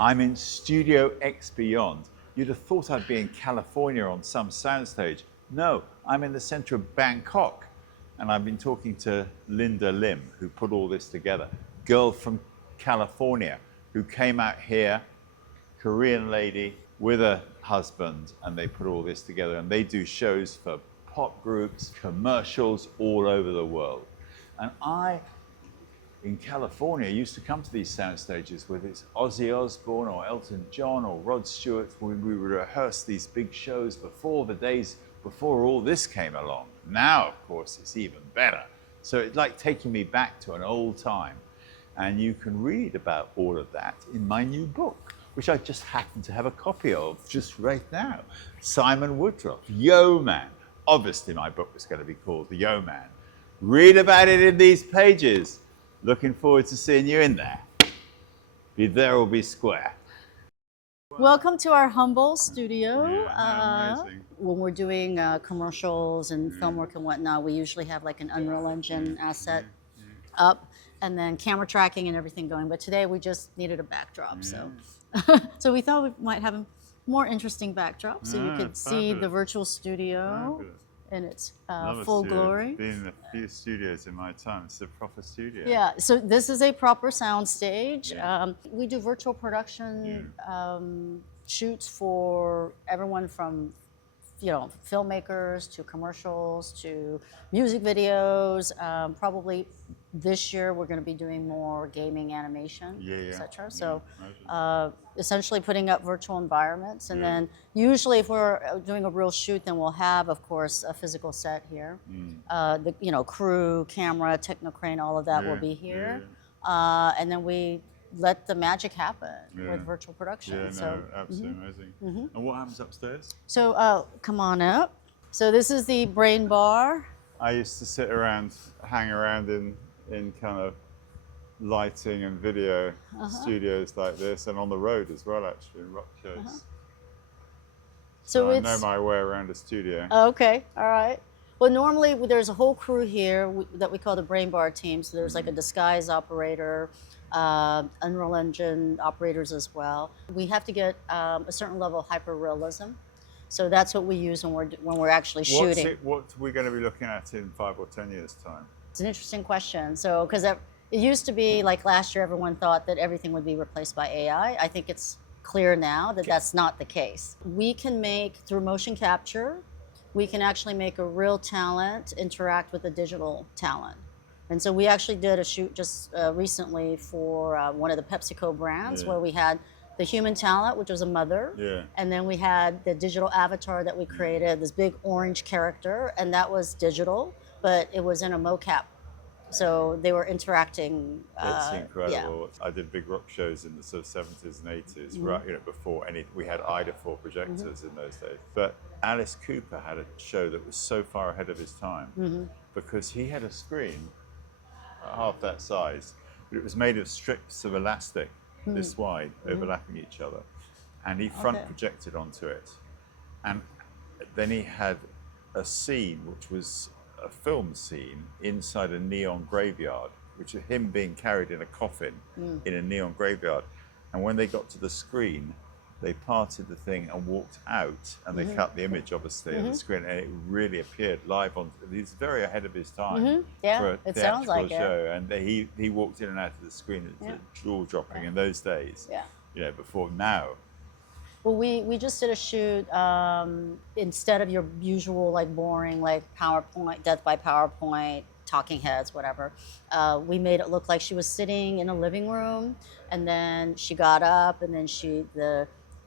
I'm in Studio X Beyond. You'd have thought I'd be in California on some soundstage. No, I'm in the center of Bangkok. And I've been talking to Linda Lim, who put all this together. Girl from California who came out here, Korean lady with a husband, and they put all this together. And they do shows for pop groups, commercials all over the world. And I, in California, used to come to these sound stages with it's Ozzy Osbourne or Elton John or Rod Stewart. We would rehearse these big shows before the days before all this came along. Now, of course, it's even better. So it's like taking me back to an old time. And you can read about all of that in my new book, which I just happen to have a copy of just right now. Simon Woodroffe, Yo Man. Obviously, my book was going to be called The Yo Man. Read about it in these pages. Looking forward to seeing you in there. Be there or be square. Welcome to our humble studio. Amazing. When we're doing commercials and film work and whatnot, we usually have like an Unreal Engine asset up and then camera tracking and everything going. But today we just needed a backdrop. So so we thought we might have a more interesting backdrop so you could see the virtual studio in its full glory. Been in a few studios in my time. It's a proper studio. Yeah, so this is a proper sound stage. We do virtual production shoots for everyone from filmmakers to commercials to music videos. Probably this year we're going to be doing more gaming, animation, etc. So essentially putting up virtual environments, and then usually if we're doing a real shoot, then we'll have, of course, a physical set here. The crew, camera, techno crane, all of that will be here, and then we let the magic happen with virtual production. Absolutely amazing. And what happens upstairs? So come on up. So this is the brain bar. I used to sit around, hang around in kind of lighting and video studios like this, and on the road as well, actually, in rock shows. So I know my way around a studio. Okay, all right. Well, normally there's a whole crew here that we call the brain bar team. So there's like a disguise operator, Unreal Engine operators as well. We have to get a certain level of hyper-realism. So that's what we use when we're actually shooting. What are we going to be looking at in 5 or 10 years' time? It's an interesting question. So, because it used to be like last year, everyone thought that everything would be replaced by AI. I think it's clear now that that's not the case. We can make, through motion capture, we can actually make a real talent interact with a digital talent. And so we actually did a shoot just recently for one of the PepsiCo brands where we had the human talent, which was a mother, and then we had the digital avatar that we created, this big orange character, and that was digital, but it was in a mocap. So they were interacting. It's incredible. I did big rock shows in the sort of 70s and 80s, right, before we had Ida 4 projectors in those days. But Alice Cooper had a show that was so far ahead of his time because he had a screen half that size, but it was made of strips of elastic this wide, overlapping each other, and he front projected onto it, and then he had a scene which was a film scene inside a neon graveyard, which is him being carried in a coffin in a neon graveyard, and when they got to the screen, they parted the thing and walked out, and they cut the image obviously on the screen, and it really appeared live on. He's very ahead of his time for a theatrical show, and he walked in and out of the screen. It's jaw dropping in those days. Before now. Well, we just did a shoot instead of your usual like boring like PowerPoint, death by PowerPoint, talking heads, whatever. We made it look like she was sitting in a living room, and then she got up, and then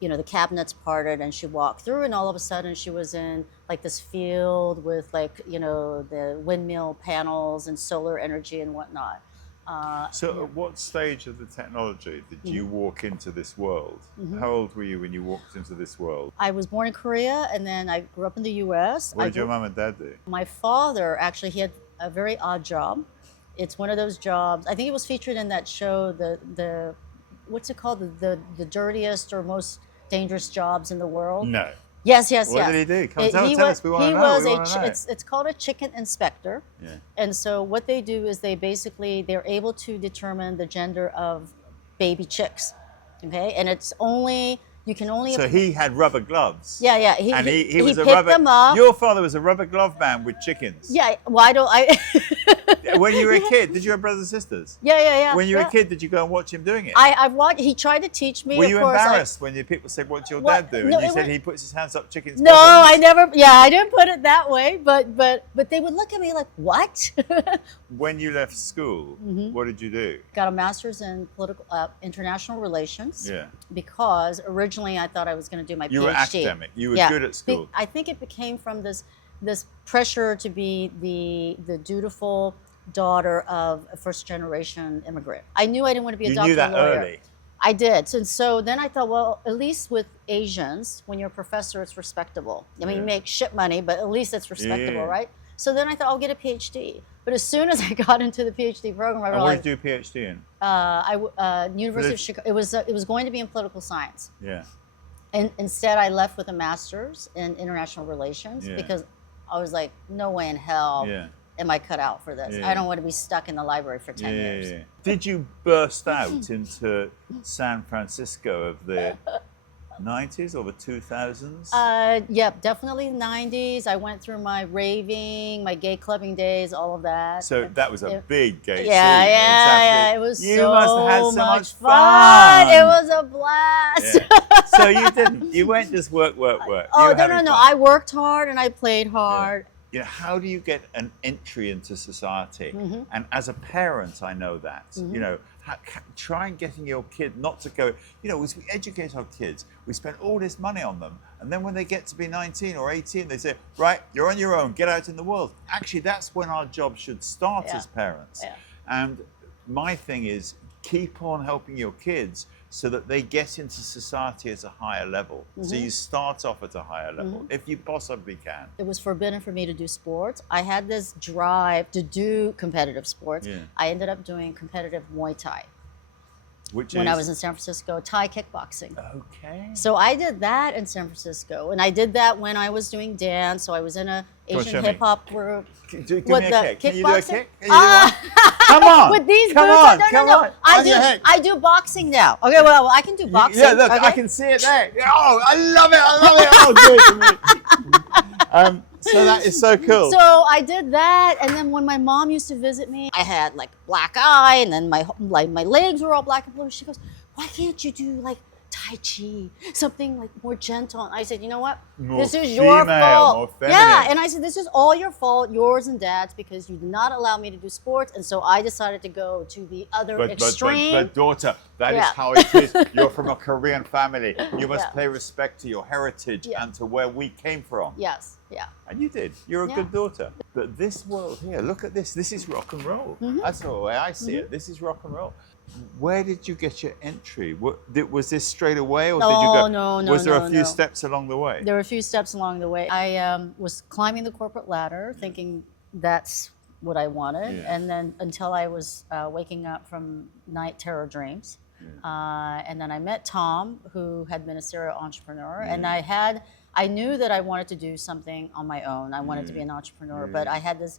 the cabinets parted and she walked through, and all of a sudden she was in like this field with like, the windmill panels and solar energy and whatnot. So at what stage of the technology did you walk into this world? How old were you when you walked into this world? I was born in Korea, and then I grew up in the US. What did your mom and dad do? My father, actually, he had a very odd job. It's one of those jobs, I think it was featured in that show, the what's it called? The dirtiest or most dangerous jobs in the world. No. Yes. What did he do? Come tell us. We want to know. It's called a chicken inspector. And so what they do is they're able to determine the gender of baby chicks. Okay, and it's only you can only. So he had rubber gloves. Yeah, yeah. He was a picked rubber. them up. Your father was a rubber glove man with chickens. Yeah. Why don't I? When you were a kid, did you have brothers and sisters? Yeah, yeah, yeah. When you were yeah. a kid, did you go and watch him doing it? I've watched. He tried to teach me. Were of you course, embarrassed when your people said, "What's your What? dad do?" No, And you it said was- he puts his hands up chickens' No, bottoms. I never. Yeah, I didn't put it that way. But they would look at me like, what? When you left school, Mm-hmm. what did you do? Got a master's in political international relations. Yeah. Because originally I thought I was going to do my PhD. You were academic. You were Yeah. good at school. I think it became from this pressure to be the dutiful daughter of a first generation immigrant. I knew I didn't want to be a You doctor knew that or lawyer. early. I did. So then I thought, well, at least with Asians, when you're a professor, it's respectable. I mean, Yeah. you make shit money, but at least it's respectable, Yeah. right? So then I thought, I'll get a PhD. But as soon as I got into the PhD program, I And what realized did you do a PhD in? University of Chicago. It was going to be in political science. Yeah. And instead, I left with a master's in international relations Yeah. because I was like, no way in hell Yeah. am I cut out for this. Yeah. I don't want to be stuck in the library for 10 years. Yeah. Did you burst out into San Francisco of the 90s or the 2000s? Yeah, definitely the 90s. I went through my raving, my gay clubbing days, all of that. So that was a big gay scene. Yeah, yeah, Exactly. yeah. It was You so must have had so much much fun. It was a blast. Yeah. So you didn't. You went just work. Oh, You were no, having no, no. fun. I worked hard and I played hard. You know, how do you get an entry into society? Mm-hmm. And as a parent, I know that. You know, try and getting your kid not to go. You know, as we educate our kids, we spend all this money on them, and then when they get to be 19 or 18, they say, "Right, you're on your own. Get out in the world." Actually, that's when our job should start Yeah. as parents. Yeah. And my thing is, keep on helping your kids so that they get into society at a higher level. So you start off at a higher level, if you possibly can. It was forbidden for me to do sports. I had this drive to do competitive sports. Yeah. I ended up doing competitive Muay Thai Which when is I was in San Francisco, Thai kickboxing. okay. So I did that in San Francisco, and I did that when I was doing dance. So I was in a Come on, Asian show me. hip hop group. Give What, me a the kick. Can you do a kickboxing? kick? Can you do one? Come on. With these come boots, on, no, come no, no. on. I On your do. head. I do boxing now. Okay, well, I can do boxing. Yeah, look, okay? I can see it there. Oh, I love it. I love it. Oh, good. So that is so cool. So I did that, and then when my mom used to visit me, I had like black eye, and then my legs were all black and blue. She goes, "Why can't you do like Tai Chi, something like more gentle?" And I said, "You know what? More This is your female, fault." more feminine. Yeah, and I said, "This is all your fault, yours and Dad's, because you did not allow me to do sports." And so I decided to go to the other extreme. But daughter, that is Yeah. how it is. You're from a Korean family. You must Yeah. pay respect to your heritage Yeah. and to where we came from. Yes, yeah. And you did. You're a Yeah. good daughter. But this world here, look at this. This is rock and roll. Mm-hmm. That's the way I see it. This is rock and roll. Where did you get your entry? Was this straight away, or did you go? No, Was there no, a few no. steps along the way? There were a few steps along the way. I was climbing the corporate ladder, thinking that's what I wanted, Yeah. and then until I was waking up from night terror dreams, and then I met Tom, who had been a serial entrepreneur, and I knew that I wanted to do something on my own. I wanted to be an entrepreneur, but I had this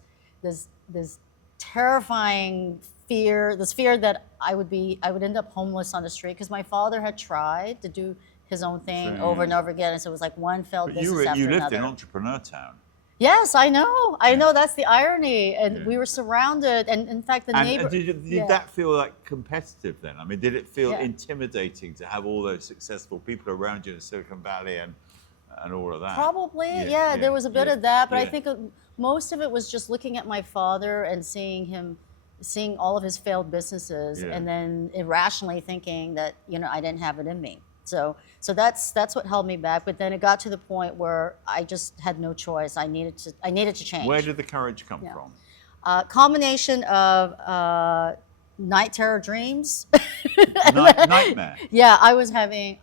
terrifying fear, that I would end up homeless on the street, because my father had tried to do his own thing Sure, over and yeah. over again, and so it was like one failed But business after you lived another. in Entrepreneur Town. Yes, I know. I know, that's the irony, and we were surrounded, and in fact, the neighbor. And did that feel like competitive then? I mean, did it feel Yeah. intimidating to have all those successful people around you in Silicon Valley and all of that? Probably, yeah, there was a bit yeah, of that, but I yeah. think most of it was just looking at my father and seeing all of his failed businesses, Yeah. and then irrationally thinking that I didn't have it in me. So that's what held me back. But then it got to the point where I just had no choice. I needed to change. Where did the courage come Yeah. from? Combination of night terror dreams. Nightmare. Yeah, I was having.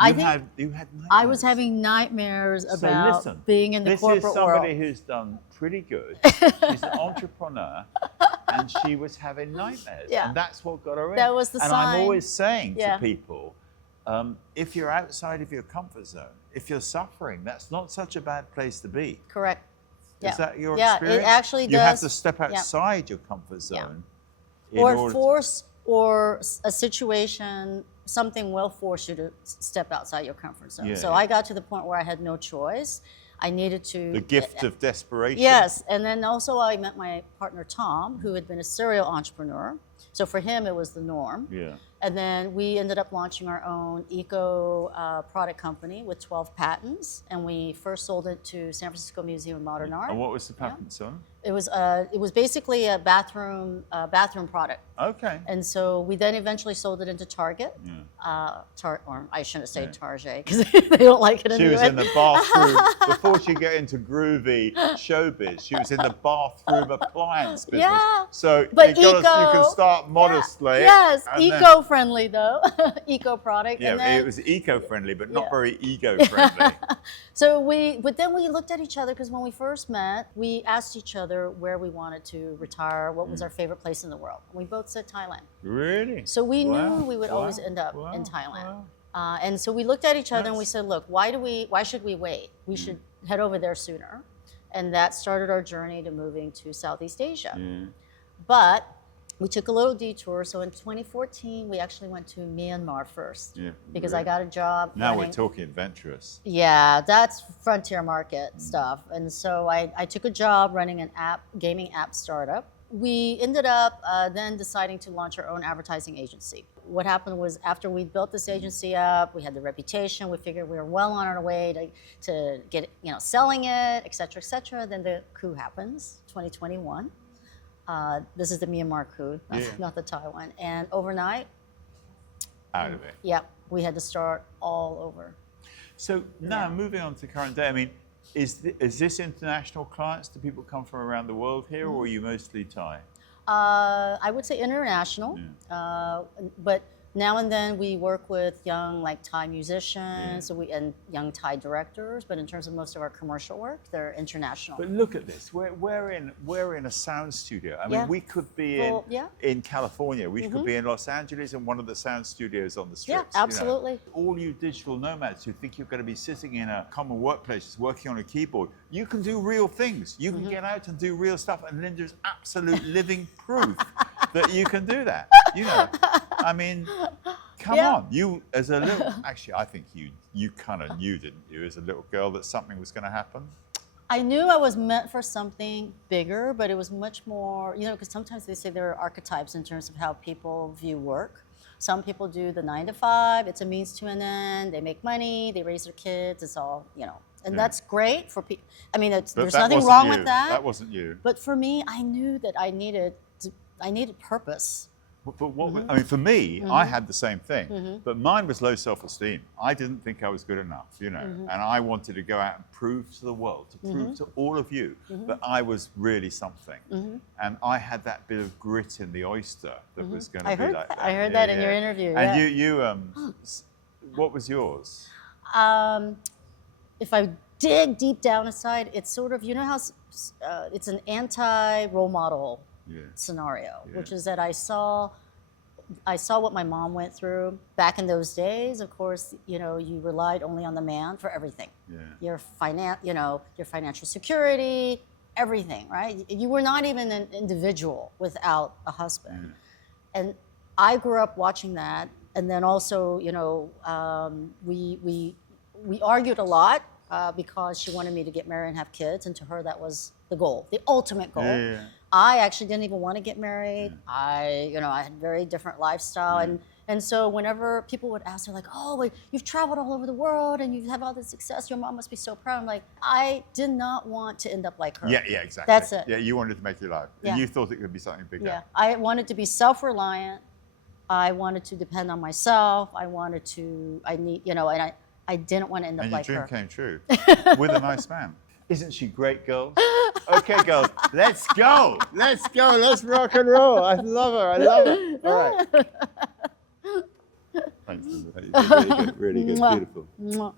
I think You had nightmares. I was having nightmares about listen, being in the this corporate is somebody world. who's done pretty good. She's an entrepreneur, and she was having nightmares. Yeah. And that's what got her in. That was the and sign. I'm always saying Yeah. to people, if you're outside of your comfort zone, if you're suffering, that's not such a bad place to be. Correct. Yeah. Is that your Yeah, experience? it actually You have does. to step Yeah. outside your comfort zone. in Or order to- force or a situation something will force you to step outside your comfort zone. Yeah, So yeah. I got to the point where I had no choice. I needed to. The gift of desperation. Yes, and then also I met my partner Tom, who had been a serial entrepreneur. So for him, it was the norm. Yeah. And then we ended up launching our own eco product company with 12 patents, and we first sold it to San Francisco Museum of Modern Art. And what was the patents on? It was basically a bathroom product. Okay. And so we then eventually sold it into Target. Yeah. Or I shouldn't say Target because they don't like it. She was in the bathroom before she got into groovy showbiz. She was in the bathroom appliance business. Yeah. So But you eco- can start modestly. Yes, and then- eco-friendly though, eco product. Yeah, and then, it was eco-friendly, but not Yeah. very ego-friendly. but then we looked at each other because when we first met, we asked each other where we wanted to retire, what was our favorite place in the world. We both said Thailand. Really? So we Wow. knew we would always Wow. end up Wow. in Thailand. Wow. And so we looked at each other and we That's- said, look, why should we wait? We should head over there sooner. And that started our journey to moving to Southeast Asia. Yeah. But we took a little detour. So in 2014, we actually went to Myanmar first Yeah, because really. I got a job. Now we're running- talking adventurous. Yeah, that's frontier market stuff. And so I took a job running an gaming app startup. We ended up then deciding to launch our own advertising agency. What happened was after we built this agency up, we had the reputation, we figured we were well on our way to get, selling it, et cetera, then the coup happens, 2021. This is the Myanmar coup, not the Taiwan. And overnight, Out of it. we had to start all over. So now moving on to current day, I mean, is this international clients? Do people come from around the world here, or are you mostly Thai? I would say international, but now and then we work with young Thai musicians and young Thai directors. But in terms of most of our commercial work, they're international. But look at this. We're in a sound studio. I mean, we could be in California. We could be in Los Angeles in one of the sound studios on the strips. Yeah, absolutely. All you digital nomads who think you're going to be sitting in a common workplace working on a keyboard, you can do real things. You can get out and do real stuff. And Linda's absolute living proof that you can do that. I mean, come on. You, as a little, actually, I think you kind of knew, didn't you, as a little girl, that something was going to happen? I knew I was meant for something bigger, but it was much more, because sometimes they say there are archetypes in terms of how people view work. Some people do the 9 to 5. It's a means to an end. They make money. They raise their kids. It's all, and that's great for people. I mean, there's nothing wrong with that. That wasn't you. But for me, I knew that I needed purpose. But what I mean, for me, I had the same thing, but mine was low self-esteem. I didn't think I was good enough, and I wanted to go out and prove to the world, to prove to all of you that I was really something. And I had that bit of grit in the oyster that was going to be like that. I heard that in your interview. And you, what was yours? If I dig deep down inside, it's sort of, how it's an anti-role model scenario, which is that I saw what my mom went through back in those days. Of course, you relied only on the man for everything. Your financial security, everything, right? You were not even an individual without a husband. And I grew up watching that, and then also, we argued a lot because she wanted me to get married and have kids, and to her that was the goal, the ultimate goal. I actually didn't even want to get married. I had a very different lifestyle, and so whenever people would ask, they're like, "Oh, well, you've traveled all over the world and you have all this success. Your mom must be so proud." I'm like, I did not want to end up like her. Yeah, exactly. That's it. Yeah, you wanted to make your life. Yeah. You thought it could be something bigger. Yeah, I wanted to be self-reliant. I wanted to depend on myself. I didn't want to end up And like your her. dream came true with a nice man. Isn't she great, girls? Okay, girls, let's go. Let's go. Let's rock and roll. I love her. I love her. All right. Thanks. Really good. Really good. Mwah. Beautiful. Mwah.